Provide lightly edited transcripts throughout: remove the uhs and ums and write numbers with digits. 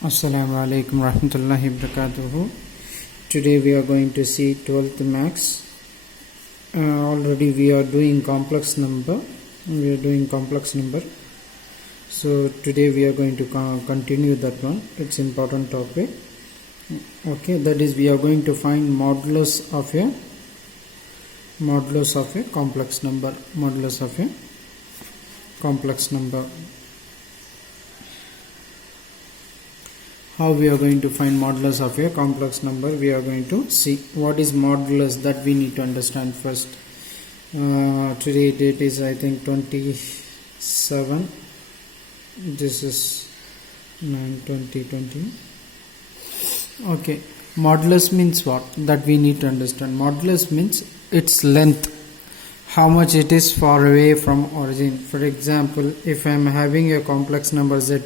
Assalamu alaikum rahmatullahi wabarakatuh. Today we are going to see 12th max. Already we are doing complex number. So today we are going to continue that one. It's important topic. Okay, that is we are going to find modulus of a complex number. Modulus of a complex number. How we are going to find modulus of a complex number? We are going to see what is modulus, that we need to understand first. Today date is I think 27. This is 9/20/20. Okay, modulus means what? That we need to understand. Modulus means its length, how much it is far away from origin. For example, if I am having a complex number z,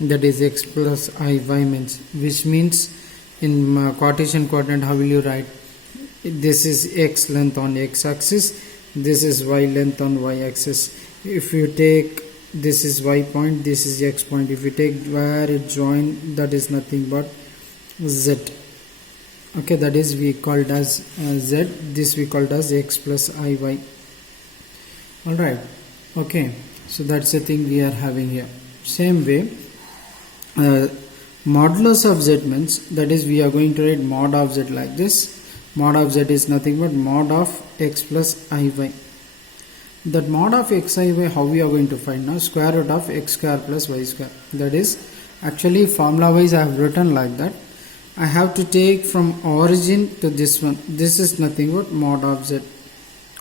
that is x plus I y means, which means in Cartesian coordinate, how will you write? This is x length on x axis, this is y length on y axis. If you take, this is y point, this is x point, if you take where it join, that is nothing but z. Okay, that is we called as z, this we called as x plus I y. Alright, okay, so that's the thing we are having here. Same way, modulus of z means, that is we are going to write mod of z like this. Mod of z is nothing but mod of x plus I y. That mod of x I y, how we are going to find now? Square root of x square plus y square. That is actually formula wise I have written like that. I have to take from origin to this one. This is nothing but mod of z.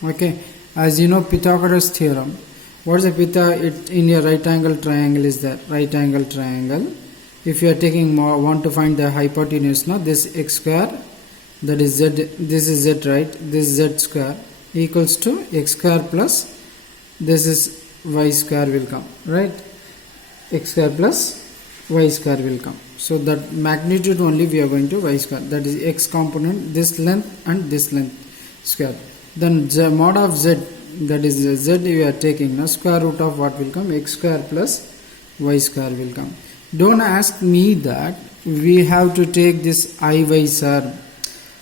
Okay, as you know, Pythagoras theorem. What is the in your right angle triangle is that right angle triangle. If you are taking want to find the hypotenuse, now this x square, that is z, this is z, right? This z square equals to x square plus this is y square will come, right? X square plus y square will come. So that magnitude only we are going to y square, that is x component, this length and this length square. Then the mod of z, that is z we are taking now, square root of what will come? X square plus y square will come. Don't ask me that we have to take this I y sir.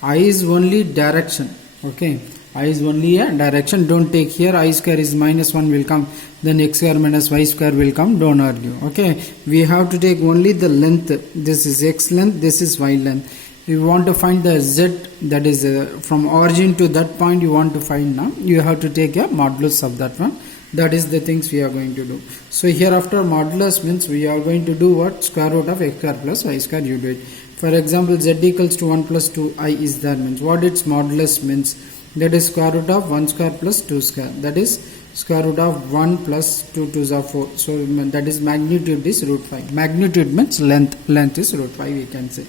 I is only direction. Okay, I is only a direction. Don't take here I square is minus 1 will come, then x square minus y square will come. Don't argue. Okay, we have to take only the length. This is x length, this is y length. You want to find the z, that is from origin to that point you want to find now, you have to take a modulus of that one. That is the things we are going to do. So hereafter modulus means we are going to do what? Square root of x square plus y square, you do it. For example, z equals to 1 plus 2i is that means what its modulus means? That is square root of 1 square plus 2 square. That is square root of 1 plus 2 2s are 4. So that is magnitude is root 5. Magnitude means length. Length is root 5 we can say.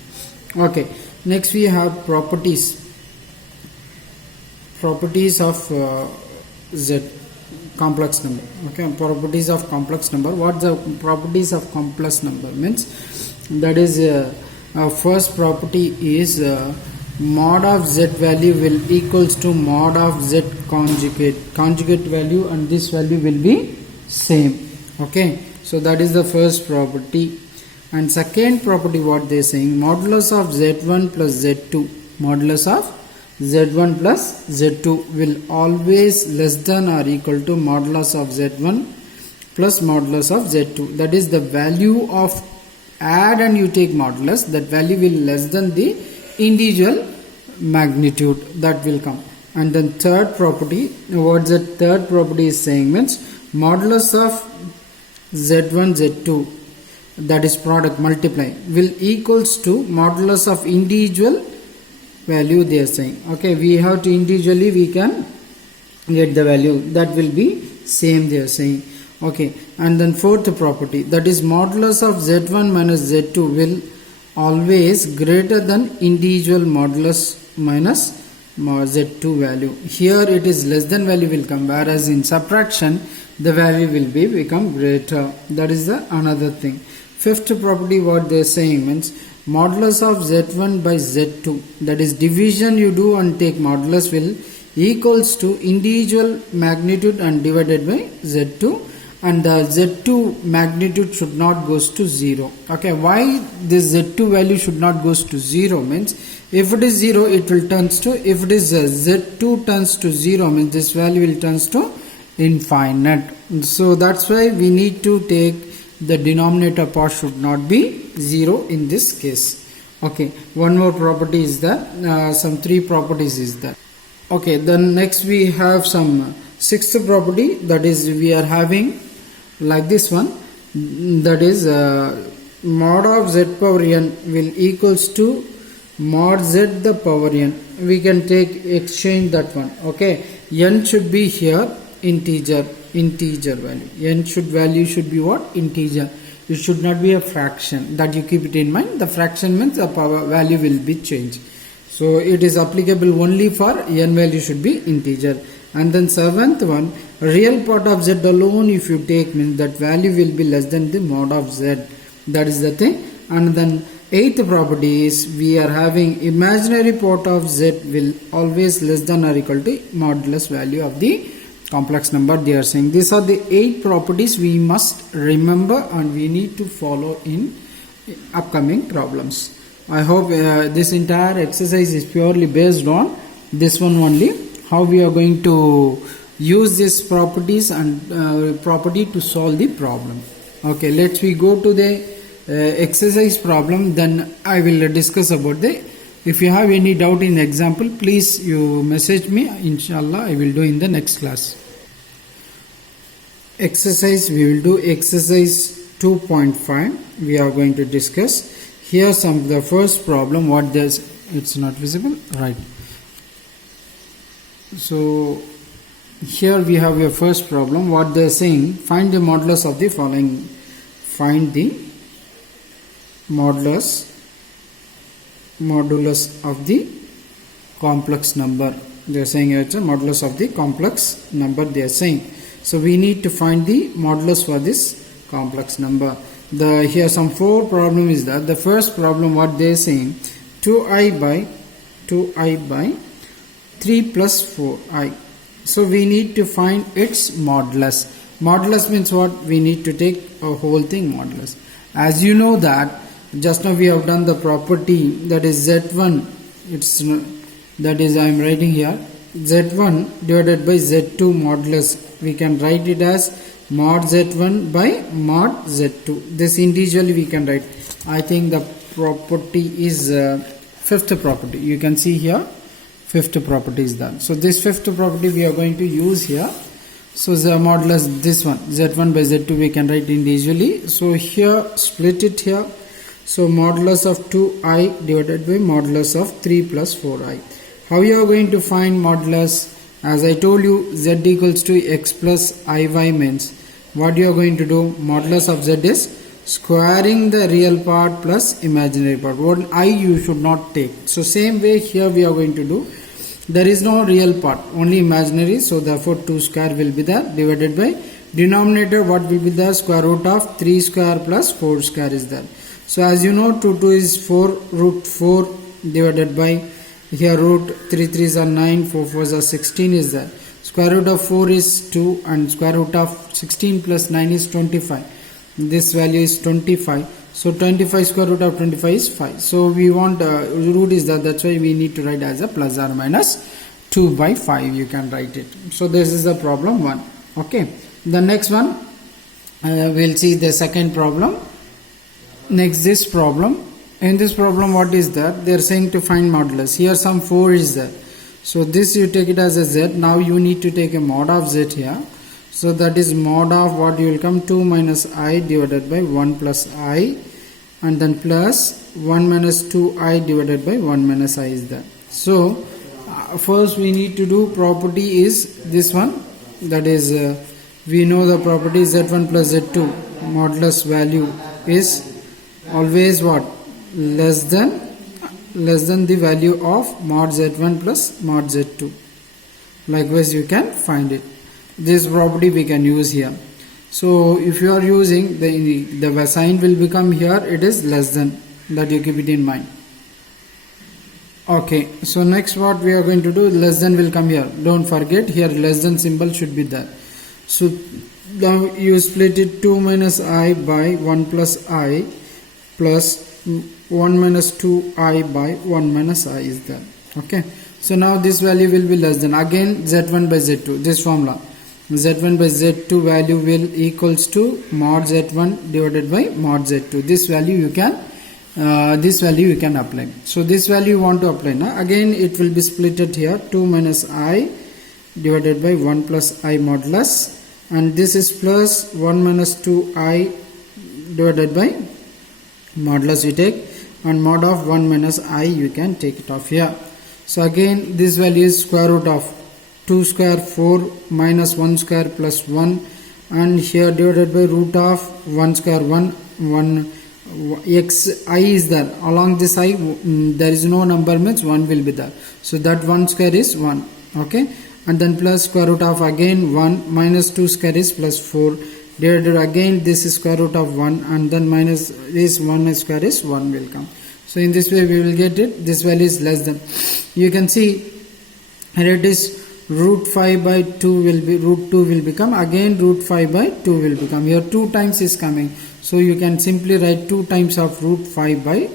Okay. Next we have properties. Properties of z, complex number. Okay, properties of complex number. What the properties of complex number means? That is first property is mod of z value will equals to mod of z conjugate value, and this value will be same. Okay, so that is the first property. And second property, what they are saying, modulus of z1 plus z2, modulus of z1 plus z2 will always less than or equal to modulus of z1 plus modulus of z2. That is the value of add and you take modulus, that value will less than the individual magnitude that will come. And then third property, what the third property is saying means modulus of z1 z2, that is product multiply, will equals to modulus of individual value they are saying. Okay, we have to individually we can get the value, that will be same they are saying. Okay, and then fourth property, that is modulus of z1 minus z2 will always greater than individual modulus minus z2 value. Here it is less than value will come, whereas in subtraction the value will be become greater. That is the another thing. Fifth property, what they are saying means modulus of z1 by z2, that is division you do and take modulus will equals to individual magnitude and divided by z2, and the Z2 magnitude should not goes to 0. Okay, why this Z2 value should not goes to 0 means if it is 0 it will turns to, if it is Z2 turns to 0 means this value will turns to infinite. So that's why we need to take the denominator part should not be 0 in this case. Okay, one more property is that some 3 properties is that. Okay, then next we have some 6th property, that is we are having like this one, that is mod of z power n will equals to mod z the power n. We can take exchange that one. Okay, n should be here integer value. N value should be what? Integer. It should not be a fraction. That you keep it in mind. The fraction means the power value will be changed. So it is applicable only for n value should be integer. And then 7th one, real part of z alone if you take means that value will be less than the mod of z. That is the thing. And then 8th property is we are having imaginary part of z will always less than or equal to modulus value of the complex number they are saying. These are the 8 properties we must remember and we need to follow in upcoming problems. I hope this entire exercise is purely based on this one only, how we are going to use these properties and property to solve the problem. Okay, let's we go to the exercise problem, then I will discuss about the, if you have any doubt in example, please you message me, inshallah I will do in the next class. Exercise, we will do exercise 2.5. we are going to discuss here some the first problem. What there's, it's not visible, right? So here we have your first problem. What they're saying, find the modulus of the following. Find the modulus of the complex number. They are saying it's a modulus of the complex number they are saying. So we need to find the modulus for this complex number. Here some 4 problem is that the first problem what they are saying, 2i by 3 plus 4i. So we need to find its modulus. Modulus means what? We need to take a whole thing modulus. As you know that just now we have done the property, that is z1, it's that is I am writing here z1 divided by z2 modulus. We can write it as mod z1 by mod z2. This individually we can write. I think the property is 5th property. You can see here 5th property is done. So this 5th property we are going to use here. So the modulus, this one z1 by z2 we can write individually. So here split it here. So modulus of 2i divided by modulus of 3 plus 4i. How you are going to find modulus? As I told you, z equals to x plus iy means what you are going to do? Modulus of z is squaring the real part plus imaginary part. What I you should not take. So same way here we are going to do. There is no real part, only imaginary. So therefore 2 square will be there divided by denominator. What will be the square root of 3 square plus 4 square is there. So as you know 2 is 4, root 4 divided by here root 3 3s are 9, 4 4s are 16 is there. Square root of 4 is 2 and square root of 16 plus 9 is 25. This value is 25. So 25 square root of 25 is 5. So we want root is that, that's why we need to write as a plus or minus 2 by 5 you can write it. So this is the problem 1. Okay. The next one we'll see the second problem. Next this problem. In this problem what is that? They are saying to find modulus. Here some 4 is there. So this you take it as a z. Now you need to take a mod of z here. So that is mod of what you will come 2 minus I divided by 1 plus I, and then plus 1 minus 2I divided by 1 minus I is there. So first we need to do property is this one, that is we know the property z1 plus z2 modulus value is always what? Less than the value of mod z1 plus mod z2. Likewise you can find it. This property we can use here. So if you are using the sign will become here, it is less than, that you keep it in mind. Okay, so next what we are going to do, less than will come here. Don't forget here less than symbol should be there. So Now you split it 2 minus I by 1 plus I plus 1 minus 2I by 1 minus I is there. Okay. So now this value will be less than, again Z1 by Z2, this formula. Z1 by Z2 value will equals to mod Z1 divided by mod Z2. This value you can apply. So this value you want to apply now. Again it will be splitted here, 2 minus I divided by 1 plus I modulus, and this is plus 1 minus 2I divided by modulus you take, and mod of 1 minus I you can take it off here. So again this value is square root of 2 square 4 minus 1 square plus 1, and here divided by root of 1 square 1 x I is there. Along this I there is no number, means 1 will be there. So that 1 square is 1. Okay. And then plus square root of again 1 minus 2 square is plus 4 divided again this is square root of 1, and then minus this 1 square is 1 will come. So in this way we will get it. This value is less than. You can see here it is root 5 by 2 will be, root 2 will become, again root 5 by 2 will become. Here 2 times is coming. So you can simply write 2 times of root 5 by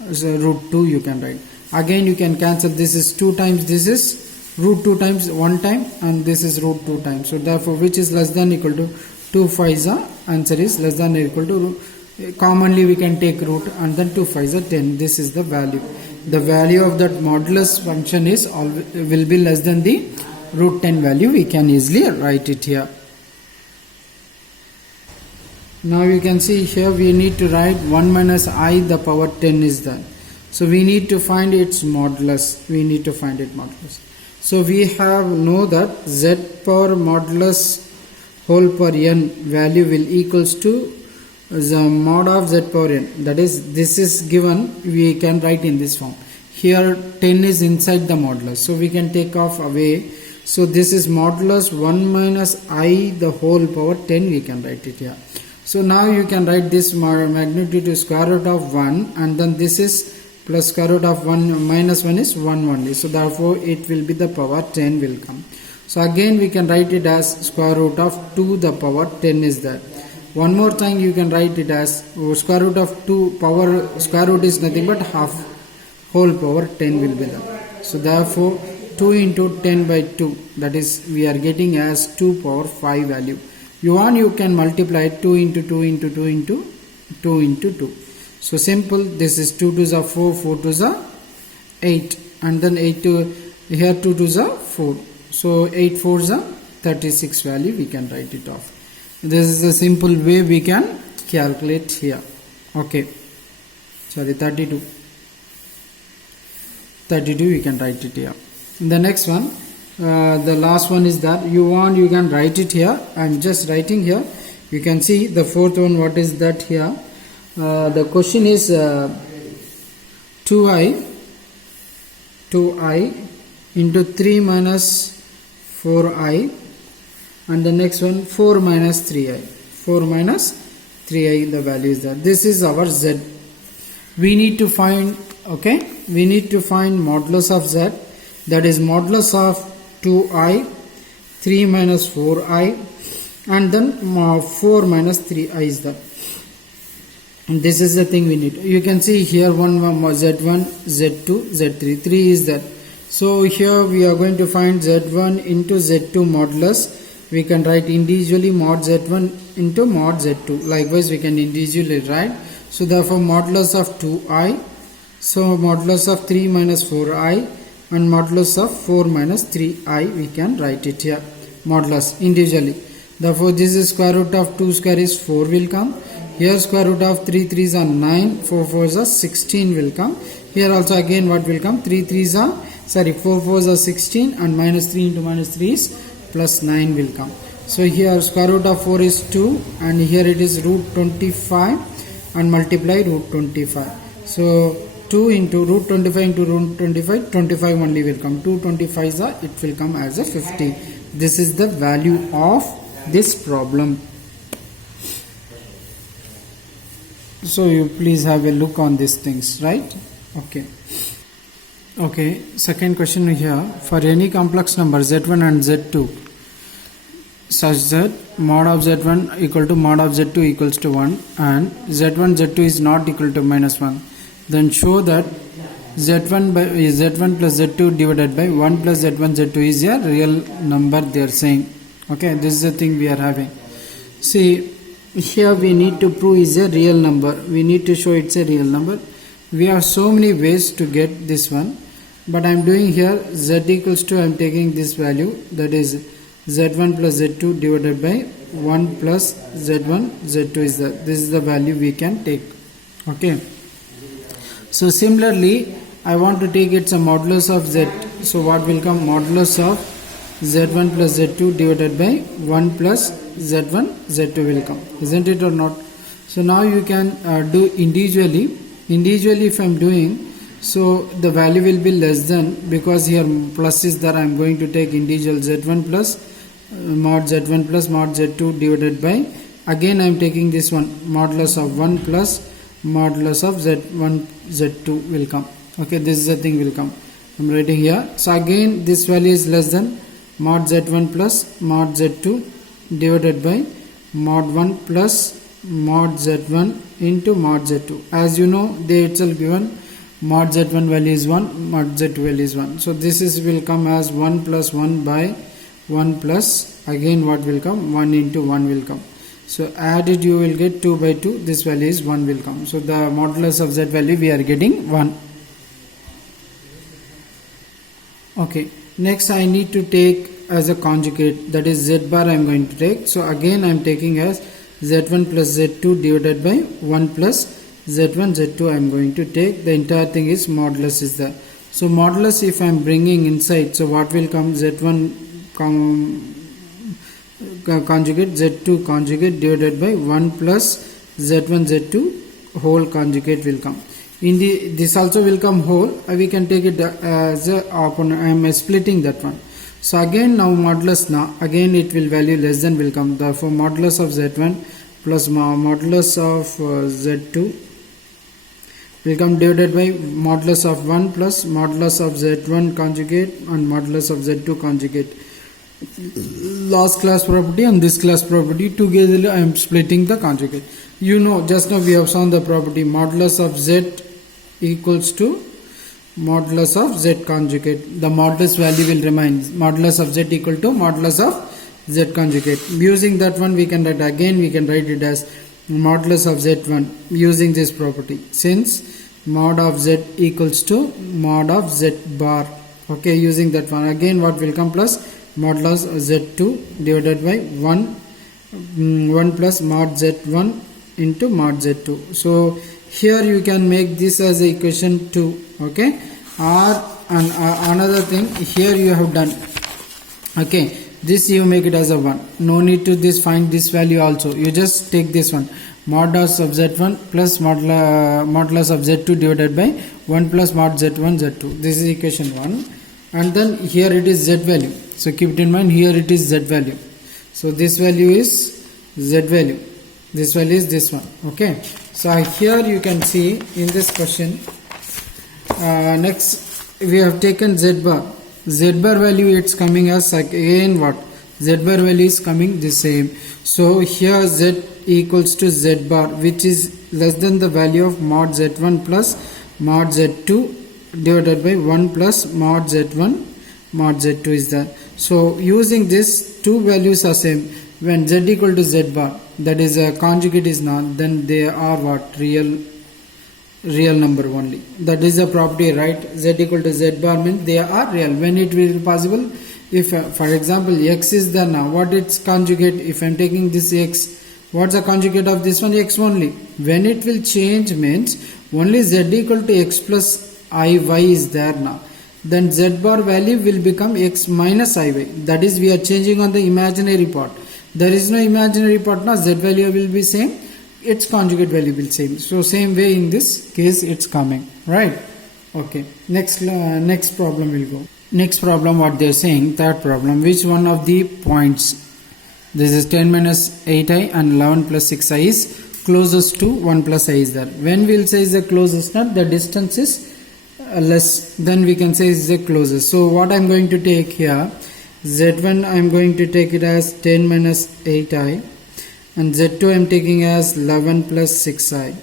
root 2 you can write. Again you can cancel, this is 2 times, this is root 2 times 1 time, and this is root 2 times. So therefore which is less than equal to 2 5's, answer is less than or equal to, commonly we can take root, and then 2 5's 10. This is the value. The value of that modulus function is will be less than the root 10 value. We can easily write it here. Now you can see here we need to write 1 minus I the power 10 is there. So we need to find its modulus. We need to find its modulus. So we have know that z power modulus whole power n value will equals to the mod of z power n. That is, this is given, we can write in this form. Here 10 is inside the modulus, so we can take off away. So this is modulus 1 minus I the whole power 10, we can write it here. So now you can write this magnitude to square root of 1, and then this is plus square root of 1 minus 1 is 1 only. So therefore it will be the power 10 will come. So again we can write it as square root of 2 the power 10 is that. One more time you can write it as square root of 2 power, square root is nothing but half, whole power 10 will be there. So therefore 2 into 10 by 2, that is we are getting as 2 power 5 value. You can multiply 2 into 2 into 2 into 2 into 2. So simple, this is 2 to the 4, 4 to the 8, and then 8 to here 2 to the 4. So 8 4 is a 36 value, we can write it off. This is a simple way we can calculate here. Okay, sorry, 32 we can write it here. The next one, the last one is that you can write it here. I'm just writing here. You can see the fourth one, what is that here. The question is 2i into 3 minus 4i, and the next one 4 minus 3i. 4 minus 3i, the value is that. This is our z. We need to find, okay, we need to find modulus of z, that is modulus of 2i, 3 minus 4i, and then 4 minus 3i is that. And this is the thing we need. You can see here z1, z2, z3, 3 is that. So here we are going to find z1 into z2 modulus. We can write individually mod z1 into mod z2. Likewise we can individually write. So therefore modulus of 2i, so modulus of 3 minus 4i, and modulus of 4 minus 3i, we can write it here, modulus individually. Therefore this is square root of 2 square is 4 will come. Here square root of 3 3's are 9, 4 4's are 16 will come. Here also again what will come, 4 4's are 16, and minus 3 into minus 3 is plus 9 will come. So here square root of 4 is 2, and here it is root 25, and multiply root 25. So 2 into root 25 into root 25, 25 only will come. 2 25's are, it will come as a 50. This is the value of this problem. So you please have a look on these things, right? Okay, second question here. For any complex number z1 and z2, such that mod of z1 equal to mod of z2 equals to 1 and z1 z2 is not equal to minus 1, then show that z1 by z1 plus z2 divided by 1 plus z1 z2 is a real number they are saying. Okay, this is the thing we are having. See, here we need to prove is a real number. We need to show it's a real number. We have so many ways to get this one, but I am doing here z equals to, I am taking this value, that is z1 plus z2 divided by 1 plus z1 z2 is this is the value we can take. Okay, so similarly I want to take it's a modulus of z. So what will come? Modulus of z1 plus z2 divided by 1 plus z1 z2 will come, isn't it or not? So now you can do individually. If I am doing, so the value will be less than, because here plus is there, I am going to take individual z1 plus mod z1 plus mod z2 divided by, again I am taking this one, modulus of 1 plus modulus of z1 z2 will come. Okay, this is the thing will come. I am writing here. So again this value is less than mod z1 plus mod z2 divided by mod 1 plus mod z1 into mod z2. As you know, they itself given mod z1 value is 1, mod z2 value is 1. So this is will come as 1 plus 1 by 1 plus, again what will come? 1 into 1 will come. So added you will get 2 by 2, this value is 1 will come. So the modulus of z value we are getting 1. Okay, next I need to take as a conjugate, that is z bar I am going to take. So again I am taking as z1 plus z2 divided by 1 plus z1 z2 I am going to take. The entire thing is modulus is there. So modulus if I am bringing inside, so what will come? Z1 conjugate z2 conjugate divided by 1 plus z1 z2 whole conjugate will come. In this also will come whole, we can take it as a opponent. I am splitting that one. So again now modulus, now again it will value less than will come. Therefore modulus of z1 plus modulus of z2 will come divided by modulus of 1 plus modulus of z1 conjugate and modulus of z2 conjugate. Last class property and this class property together I am splitting the conjugate. You know, just now we have shown the property modulus of z equals to modulus of z conjugate. The modulus value will remain modulus of z equal to modulus of z conjugate. Using that one we can write, again we can write it as modulus of z1 using this property, since mod of z equals to mod of z bar. Okay, using that one, again what will come? Plus modulus z2 divided by 1 plus mod z1 into mod z2. So here you can make this as a equation 2. Okay, or another thing here you have done. Okay, this you make it as a 1. No need to this find this value also. You just take this one, modulus of z1 plus modulus of z2 divided by 1 plus mod z1 z2. This is equation 1. And then here it is z value. So keep it in mind, here it is z value. So this value is z value. This value is this one. Okay. So here you can see in this question. Next we have taken z bar. Z bar value it's coming as again what? Z bar value is coming the same. So here z equals to z bar, which is less than the value of mod z1 plus mod z2 divided by 1 plus mod z1 mod z2 is there. So using this two values are same. When z equal to z bar, that is a conjugate is not, then they are what? Real number only. That is a property, right? Z equal to z bar means they are real. When it will be possible, if for example x is there, now what its conjugate? If I am taking this x, what's the conjugate of this one? X only. When it will change means only z equal to x plus iy is there now. Then z bar value will become x minus iy. That is, we are changing on the imaginary part. There is no imaginary part now. Z value will be same, its conjugate value will same. So same way in this case it's coming, right? Okay, next problem will go. Next problem, what they are saying, third problem, which one of the points, this is 10 minus 8i and 11 plus 6i is closest to 1 plus I is there. When we will say is the closest, not the distance is less, then we can say is the closest. So what I am going to take here, Z1 I am going to take it as 10 minus 8i, and Z2 I am taking as 11 plus 6i.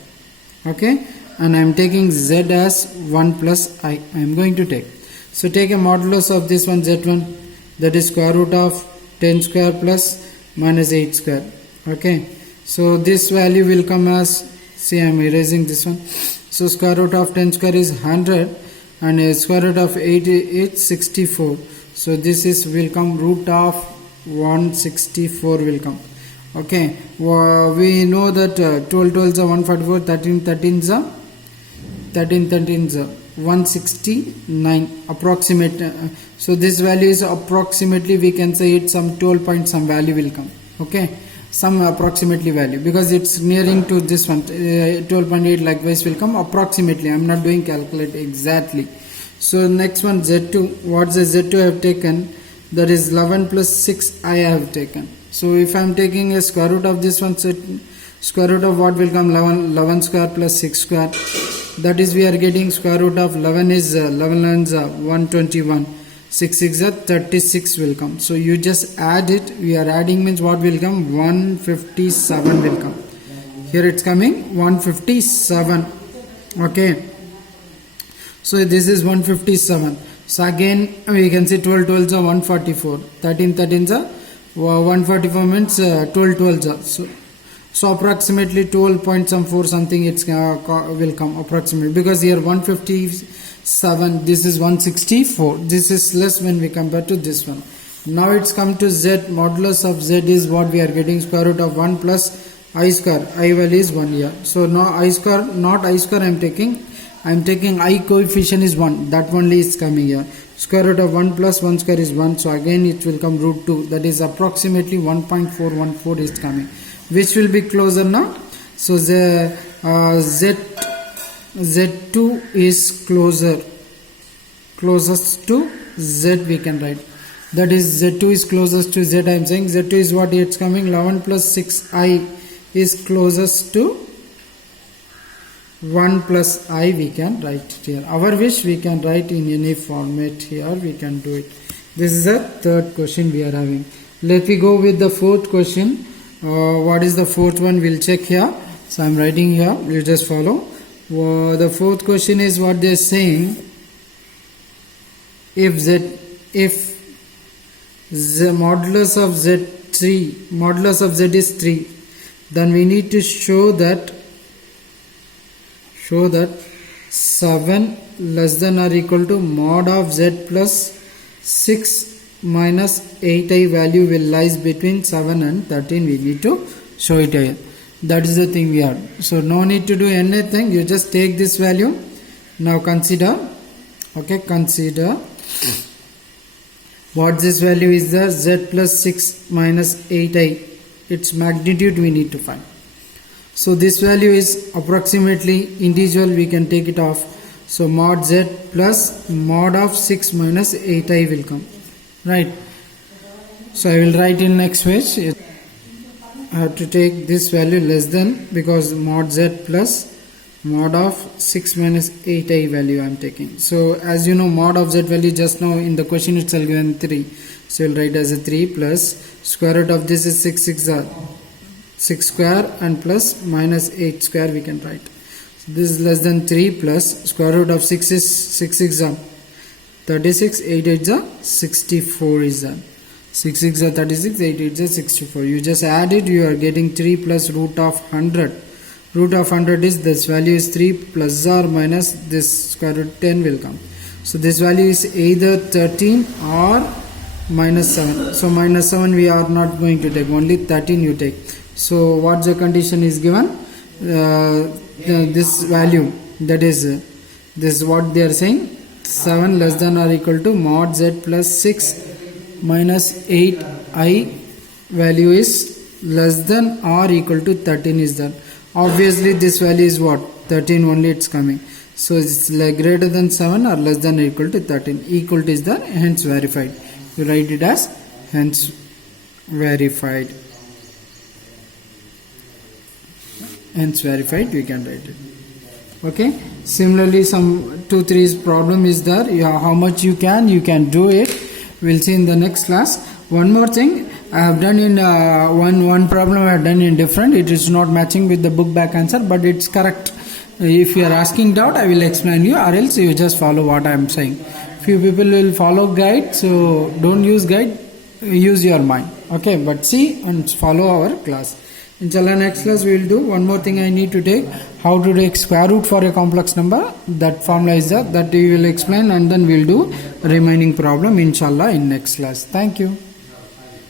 Okay, and I am taking Z as 1 plus I am going to take. So take a modulus of this one Z1, that is square root of 10 square plus minus 8 square. Okay, so this value will come as, see I am erasing this one. So square root of 10 square is 100, and square root of 8 is 64. So this is will come root of 164 will come. Okay, we know that 12 12s are 144, 13 13s are 169 approximate. So this value is approximately, we can say it some 12 point some value will come. Okay, some approximately value, because it's nearing to this one 12.8 likewise will come approximately. I am not doing calculate exactly. So next one Z2, what's the Z2 I have taken, that is 11 plus 6 I have taken. So if I am taking a square root of this one, square root of what will come, 11 square plus 6 square, that is we are getting square root of 11 is 11 is 121, 6 6 is 36 will come. So you just add it, we are adding means what will come, 157 will come. Here it's coming 157. Okay, so this is 157. So again we can say 12 12s are 144, 13 13s are 144 means 12 12s are. So approximately 12.4 something it's will come approximately, because here 157, this is 164, this is less when we compare to this one. Now it's come to Z, modulus of Z is what we are getting, square root of 1 plus I square, I value is 1 here. So now I square, not I square I am taking I coefficient is 1, that only is coming here. Square root of 1 plus 1 square is 1, so again it will come root 2, that is approximately 1.414 is coming. Which will be closer now? So the Z2 is closest to Z we can write. That is Z2 is closest to Z. I am saying Z2 is what it's coming, 11 plus 6i is closest to 1 plus I we can write it here. Our wish we can write in any format here, we can do it. This is the third question we are having. Let me go with the fourth question. What is the fourth one? We'll check here. So I'm writing here, you just follow. The fourth question is what they're saying, if the modulus of Z is 3, then we need to show that 7 less than or equal to mod of Z plus 6 minus 8i value will lies between 7 and 13. We need to show it here. That is the thing we have. So no need to do anything, you just take this value. Now consider, okay, consider what this value is, the Z plus 6 minus 8i, its magnitude we need to find. So this value is approximately individual, we can take it off. So mod Z plus mod of 6 minus 8i will come. Right, so I will write in next page. I have to take this value less than, because mod Z plus mod of 6 minus 8i value I am taking. So as you know, mod of Z value just now in the question itself given 3, so you will write as a 3 plus square root of this is 6 square and plus minus 8 square we can write. So this is less than 3 plus square root of 6 is 6 6 36, 8 8 is 64 is that. 6 6 is 36, 8 8 is 64. You just add it, you are getting 3 plus root of 100. Root of 100 is, this value is 3 plus or minus this square root 10 will come. So this value is either 13 or minus 7. So minus 7 we are not going to take, only 13 you take. So what the condition is given? This value, that is this is what they are saying, 7 less than or equal to mod Z plus 6 minus 8i value is less than or equal to 13 is that. Obviously this value is what? 13 only it's coming. So it's like greater than 7 or less than or equal to 13. Equal to is there, hence verified. You write it as hence verified. Hence verified we can write it. Okay, similarly some 2-3 problem is there. Yeah, how much you can do it. We'll see in the next class. One more thing, I have done in one problem I have done in different. It is not matching with the book back answer, but it's correct. If you are asking doubt, I will explain you, or else you just follow what I am saying. Few people will follow guide, so don't use guide, use your mind. Okay, but see and follow our class. Inshallah, next class we will do one more thing. I need to take how to take square root for a complex number. That formula is that we will explain, and then we will do remaining problem inshallah in next class. Thank you.